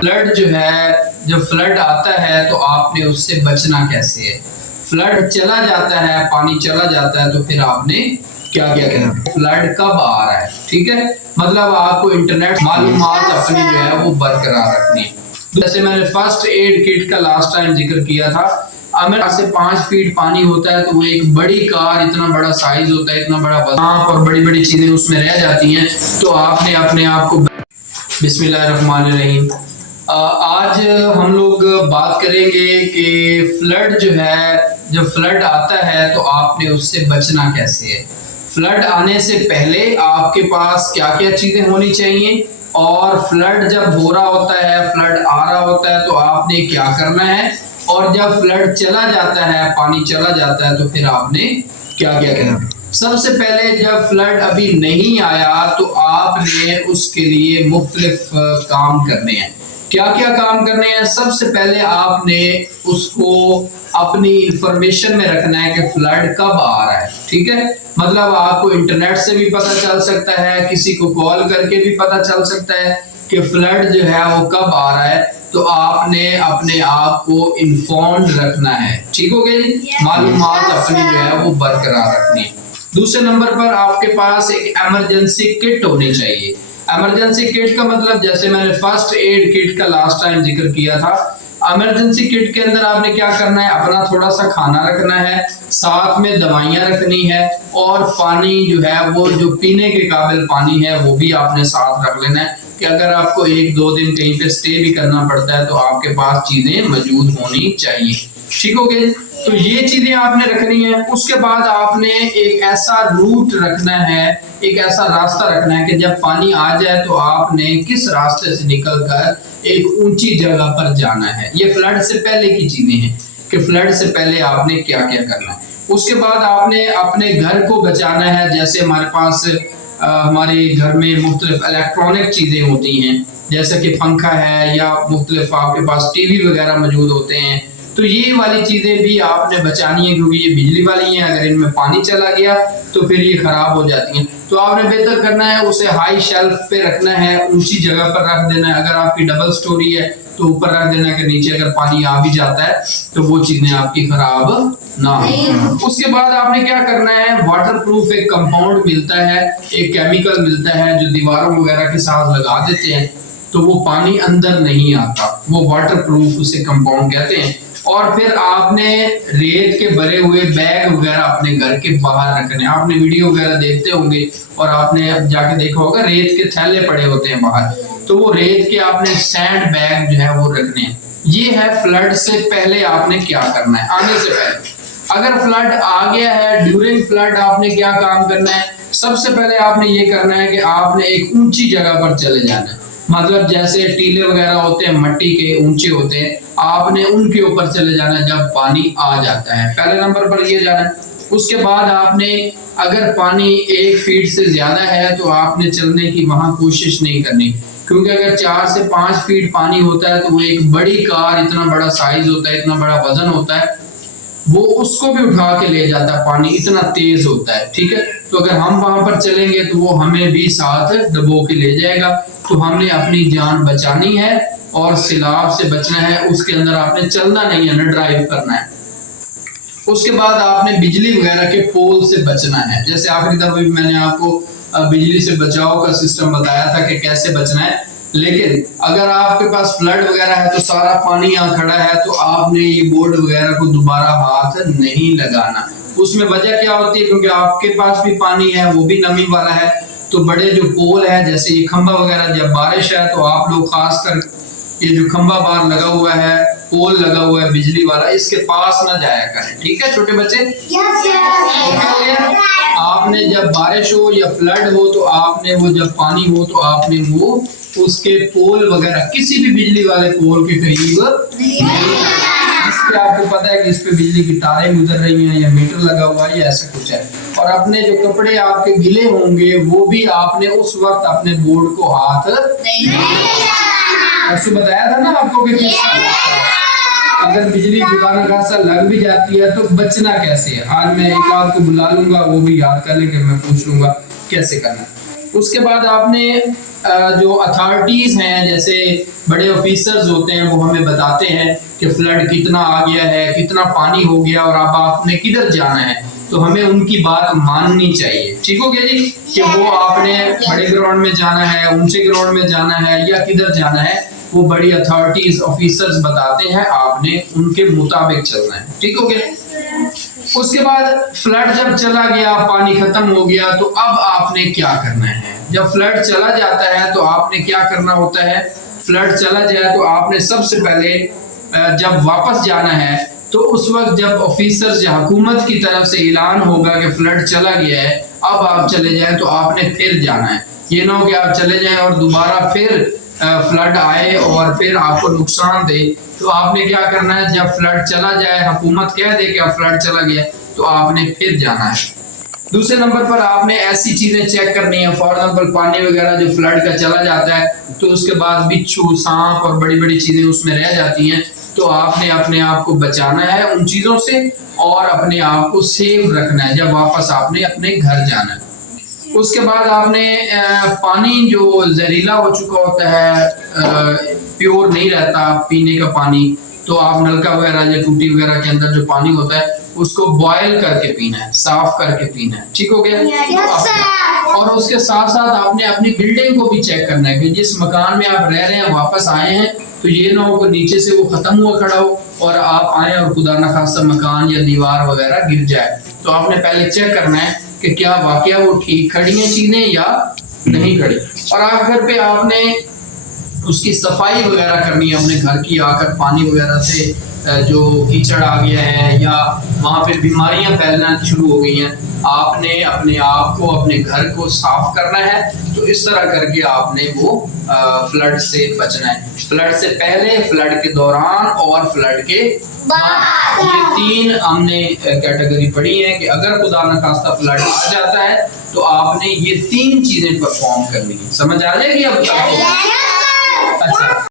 Flood जो है, जब फ्लड आता है तो आपने उससे बचना कैसे है। फ्लड चला जाता है, पानी चला जाता है, तो फिर आपने क्या क्या करना। फ्लड कब आ रहा है, ठीक है, मतलब आपको इंटरनेट मालूमात अपनी जो है वो बरकरार रखनी है। जैसे मैंने फर्स्ट एड किट का लास्ट टाइम जिक्र किया था, अगर से 5 फीट पानी होता है तो वो एक बड़ी कार, इतना बड़ा साइज होता है, इतना बड़ा वजन और बड़ी बड़ी चीजें उसमें रह जाती हैं, तो आपने अपने आप को। बिस्मिल्लाहिर्रहमानिर्रहीम। आज हम लोग बात करेंगे कि फ्लड जो है, जब फ्लड आता है तो आपने उससे बचना कैसे है। फ्लड आने से पहले आपके पास क्या क्या चीजें होनी चाहिए, और फ्लड जब हो रहा होता है, फ्लड आ रहा होता है तो आपने क्या करना है, और जब फ्लड चला जाता है, पानी चला जाता है, तो फिर आपने क्या क्या करना। सबसे पहले जब फ्लड अभी नहीं आया तो आपने उसके लिए मुख्तलिफ काम करने हैं। क्या क्या काम करने हैं? सबसे पहले आपने उसको अपनी इंफॉर्मेशन में रखना है कि फ्लड कब आ रहा है, ठीक है, मतलब आपको इंटरनेट से भी पता चल सकता है, किसी को कॉल करके भी पता चल सकता है कि फ्लड जो है वो कब आ रहा है, तो आपने अपने आप को इन्फॉर्म्ड रखना है, ठीक हो गया जी। मालूमात अपनी जो है वो बरकरार रखनी है। दूसरे नंबर पर आपके पास एक इमरजेंसी किट होनी चाहिए। इमरजेंसी किट का मतलब, जैसे मैंने फर्स्ट एड किट का लास्ट टाइम जिक्र किया था, इमरजेंसी किट के अंदर आपने क्या करना है, अपना थोड़ा सा खाना रखना है, साथ में दवाइयां रखनी है, और पानी जो है वो जो पीने के काबिल पानी है वो भी आपने साथ रख लेना है, कि अगर आपको 1-2 दिन कहीं पे स्टे भी करना पड़ता है तो आपके पास चीजें मौजूद होनी चाहिए, ठीक हो गए। तो ये चीजें आपने रखनी है। उसके बाद आपने एक ऐसा रूट रखना है, एक ऐसा रास्ता रखना है कि जब पानी आ जाए तो आपने किस रास्ते से निकलकर एक ऊंची जगह पर जाना है। ये फ्लड से पहले की चीजें हैं कि फ्लड से पहले आपने क्या क्या करना है। उसके बाद आपने अपने घर को बचाना है। जैसे हमारे पास हमारे घर में मुख्तलिफ इलेक्ट्रॉनिक चीजें होती हैं, जैसे कि पंखा है या मुख्तलिफ आपके पास टीवी वगैरह मौजूद होते हैं, तो ये वाली चीजें भी आपने बचानी है, क्योंकि ये बिजली वाली हैं, अगर इनमें पानी चला गया तो फिर ये खराब हो जाती हैं। तो आपने बेहतर करना है उसे हाई शेल्फ पे रखना है, ऊंची जगह पर रख देना है। अगर आपकी डबल स्टोरी है तो ऊपर रख देना कि नीचे अगर पानी आ भी जाता है तो वो चीजें आपकी खराब ना हो। उसके बाद आपने क्या करना है, वाटर प्रूफ एक कंपाउंड मिलता है, एक केमिकल मिलता है जो दीवारों वगैरह के साथ लगा देते हैं, तो वो पानी अंदर नहीं आता, वो वाटर प्रूफ उसे कंपाउंड कहते हैं। और फिर आपने रेत के भरे हुए बैग वगैरह अपने घर के बाहर रखने। आपने वीडियो वगैरह देखते होंगे और आपने जाके देखा होगा, रेत के थैले पड़े होते हैं बाहर, तो वो रेत के आपने सैंड बैग जो है वो रखने हैं। ये है फ्लड से पहले आपने क्या करना है, आने से पहले। अगर फ्लड आ गया है, ड्यूरिंग फ्लड आपने क्या काम करना है, सबसे पहले आपने ये करना है कि आपने एक ऊंची जगह पर चले जाना है। मतलब जैसे टीले वगैरह होते हैं, मिट्टी के ऊंचे होते हैं, आपने उनके ऊपर चले जाना है जब पानी आ जाता है, पहले नंबर पर ये जाना है। उसके बाद आपने, अगर पानी 1 फीट से ज्यादा है तो आपने चलने की वहां कोशिश नहीं करनी, क्योंकि अगर 4 से 5 फीट पानी होता है तो वो एक बड़ी कार, इतना बड़ा साइज होता है, इतना बड़ा वजन होता है, वो उसको भी उठा के ले जाता है, पानी इतना तेज होता है, ठीक है। तो अगर हम वहां पर चलेंगे तो वो हमें भी साथ दबो के ले जाएगा। तो हमने अपनी जान बचानी है और सैलाब से बचना है, उसके अंदर आपने चलना नहीं है, न ड्राइव करना है। उसके बाद आपने बिजली वगैरह के पोल से बचना है। जैसे आखिरी दफा मैंने आपको बिजली से बचाव का सिस्टम बताया था कि कैसे बचना है, लेकिन अगर आपके पास फ्लड वगैरह है तो सारा पानी यहाँ खड़ा है, तो आपने ये बोर्ड वगैरह को दोबारा हाथ नहीं लगाना। उसमें वजह क्या होती है, क्योंकि आपके पास भी पानी है, वो भी नमी वाला है, तो बड़े जो पोल है, जैसे ये खंबा वगैरह, जब बारिश है तो आप लोग खासकर ये जो खंबा बार लगा हुआ है, पोल लगा हुआ है बिजली वाला, इसके पास ना जाया करें, ठीक है छोटे बच्चे। आपने जब बारिश हो या फ्लड हो तो आपने वो, जब पानी हो तो आपने वो उसके पोल वगैरह, किसी भी बिजली वाले पोल के करीब नहीं, इसके आपको पता है कि इस पे बिजली की तारें गुजर रही हैं या मीटर लगा हुआ है या ऐसा कुछ है। और अपने जो कपड़े आपके गीले होंगे वो भी आपने उस वक्त अपने बोर्ड को हाथ नहीं बताया था ना आपको कि अगर बिजली दोबारा खासा लग भी जाती है तो बचना कैसे है। आज मैं एक आध को बुला लूंगा, वो भी याद कर लेंगे, मैं पूछ लूंगा कैसे करना है। उसके बाद आपने जो अथॉरिटीज हैं, जैसे बड़े ऑफिसर्स होते हैं, वो हमें बताते हैं कि फ्लड कितना आ गया है, कितना पानी हो गया और अब आपने किधर जाना है, तो हमें उनकी बात माननी चाहिए। ठीक हो गया जी, कि वो आपने बड़े ग्राउंड में जाना है, ऊंचे ग्राउंड में जाना है या किधर जाना है, वो बड़ी अथॉरिटीज ऑफिसर्स बताते हैं, आपने उनके मुताबिक चलना है। ठीक हो गया। उसके बाद फ्लड जब चला गया, पानी खत्म हो गया, तो अब आपने क्या करना है। जब फ्लड चला जाता है तो आपने क्या करना होता है। फ्लड चला जाए तो आपने सबसे पहले जब वापस जाना है तो उस वक्त जब ऑफिसर्स या हुकूमत की तरफ से ऐलान होगा कि फ्लड चला गया है, अब आप चले जाएं, तो आपने फिर जाना है। ये ना हो कि आप चले जाएं और दोबारा फिर फ्लड आए और फिर आपको नुकसान दे। तो आपने क्या करना है, जब फ्लड चला जाए, हुकूमत कह दे कि अब फ्लड चला गया, तो आपने फिर जाना है। दूसरे नंबर पर आपने ऐसी चीजें चेक करनी है, फॉर एग्जाम्पल पानी वगैरह जो फ्लड का चला जाता है, तो उसके बाद बिच्छू, सांप और बड़ी बड़ी चीजें उसमें रह जाती हैं, तो आपने अपने आप को बचाना है उन चीजों से और अपने आप को सेफ रखना है जब वापस आपने अपने घर जाना है। उसके बाद आपने पानी जो जहरीला हो चुका होता है, प्योर नहीं रहता पीने का पानी, तो आप नलका वगैरह या टूटी वगैरह के अंदर जो पानी होता है उसको बॉयल करके पीना है, साफ करके पीना है। ठीक हो गया। और उसके साथ साथ आपने अपनी बिल्डिंग को भी चेक करना है कि जिस मकान में आप रह रहे हैं, वापस आए हैं, तो ये ना हो कि नीचे से वो खत्म हुआ खड़ा हो और आप आए और खुदा ना खास्ता मकान या दीवार वगैरह गिर जाए। तो आपने पहले चेक करना है कि क्या वाकया वो ठीक खड़ी हैं चीजें या नहीं खड़ी। और आखिर पे आपने उसकी सफाई वगैरह करनी है अपने घर की। आकर पानी वगैरह से जो कीचड़ आ गया है या वहाँ पे बीमारियां फैलना शुरू हो गई हैं, आपने अपने आप को, अपने घर को साफ करना है। तो इस तरह करके आपने वो फ्लड से बचना है। फ्लड से पहले, फ्लड के दौरान और फ्लड के बाद। ये 3 हमने कैटेगरी पढ़ी है कि अगर खुदा न खास्ता फ्लड आ जाता है तो आपने ये 3 चीजें परफॉर्म करनी है। समझ आ जाएगी अब? अच्छा।